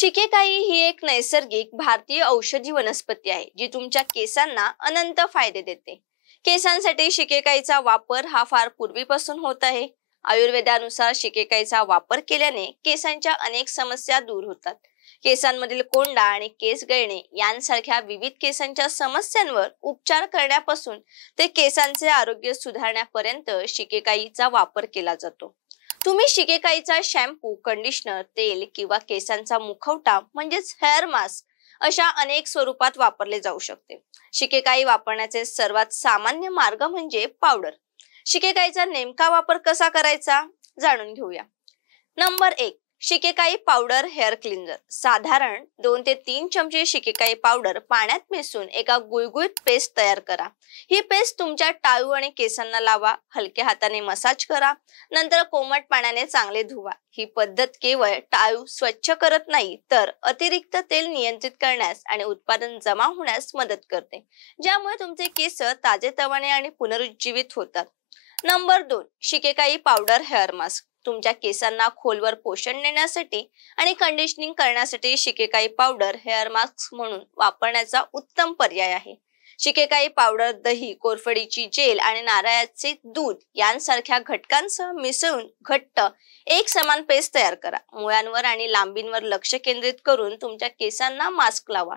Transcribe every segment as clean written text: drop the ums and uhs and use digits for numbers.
शिकेकाई ही एक नैसर्गिक भारतीय औषधी वनस्पती आहे जी तुमच्या केसांना अनंत फायदे देते। केसांसाठी शिकेकाईचा वापर हा फार पूर्वीपासून होत आहे। आयुर्वेदानुसार शिकेकाईचा वापर केल्याने केसांच्या अनेक समस्या दूर होतात। केसांमधील कोंडा आणि केस गळणे यांसारख्या विविध केसांच्या समस्यांवर उपचार करण्यापासून ते केसांचे आरोग्य सुधारण्यापर्यंत शिकेकाईचा वापर केला जातो। तुम्ही शिकेकाईचा शॅम्पू, कंडिशनर, तेल किंवा केसांचा मुखवटा म्हणजेच हेअर मास्क अशा अनेक स्वरूपात वापरले जाऊ शकते। शिकेकाई वापरण्याचे सर्वात सामान्य मार्ग म्हणजे पावडर। शिकेकाईचा नेमका वापर कसा करायचा जाणून घेऊया। Number 1, shikakai powder hair cleanser. साधारण 2 ते 3 चमचे शिकेकाई पावडर पाण्यात मिसळून एका गुळगुळीत पेस्ट तयार करा। ही पेस्ट तुमच्या टाळू आणि केसांना लावा, हलक्या हाताने मसाज करा, नंतर कोमट पाण्याने चांगले धुवा। ही पद्धत केवळ टाळू स्वच्छ करत नाही तर अतिरिक्त तेल नियंत्रित करण्यास आणि उत्पादन जमा होण्यास मदत करते, ज्यामुळे तुमचे केस ताजेतवाने आणि पुनरुज्जीवित होतात। Number 2, shikakai powder hair mask. तुमच्या केसांना खोलवर पोषण देण्यासाठी आणि कंडिशनिंग करण्यासाठी शिकेकाई पावडर हेअर मास्क म्हणून वापरण्याचा उत्तम पर्याय आहे। शिकेकाई पावडर दही, कोरफडीची जेल आणि नारळाचे दूध यांसारख्या घटकांसह मिसळून घट्ट एक समान पेस्ट तयार करा। मुळांवर आणि लांबींवर लक्ष केंद्रित करून तुमच्या केसांना मास्क लावा।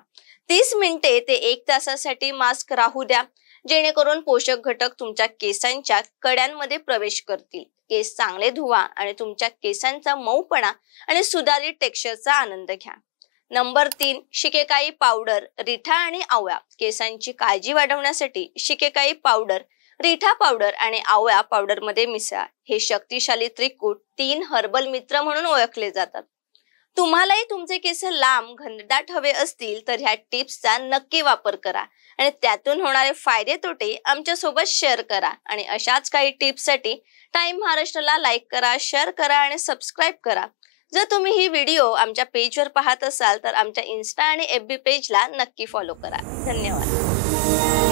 30 मिनिटे ते 1 तासासाठी मास्क राहू द्या, जेणेकरून पोषक घटक तुमच्या केसांच्या कड्यांमध्ये प्रवेश करतील। केस चांगले धुवा आणि तुमच्या केसांचा मऊपणा आणि सुधारित टेक्स्चरचा आनंद घ्या। नंबर 3, शिकेकाई पावडर रिठा आणि आवळा। केसांची काळजी वाढवण्यासाठी शिकेकाई पावडर, रिठा पावडर आणि आवळा पावडर मध्ये मिसळा। हे शक्तिशाली त्रिकूट 3 हर्बल मित्र म्हणून ओळखले जातात। तुम्हालाही तुमचे केस लांब, घनदाट हवे असतील तर ह्या टिप्सचा नक्की वापर करा आणि त्यातून होणारे फायदे तोटे आमच्या सोबत शेअर करा। आणि अशाच काही टिप्ससाठी टाइम महाराष्ट्राला लाईक करा, शेअर करा आणि सबस्क्राईब करा। जर तुम्ही ही व्हिडिओ आमच्या पेजवर पाहत असाल तर आमच्या इन्स्टा आणि FB पेजला नक्की फॉलो करा। धन्यवाद।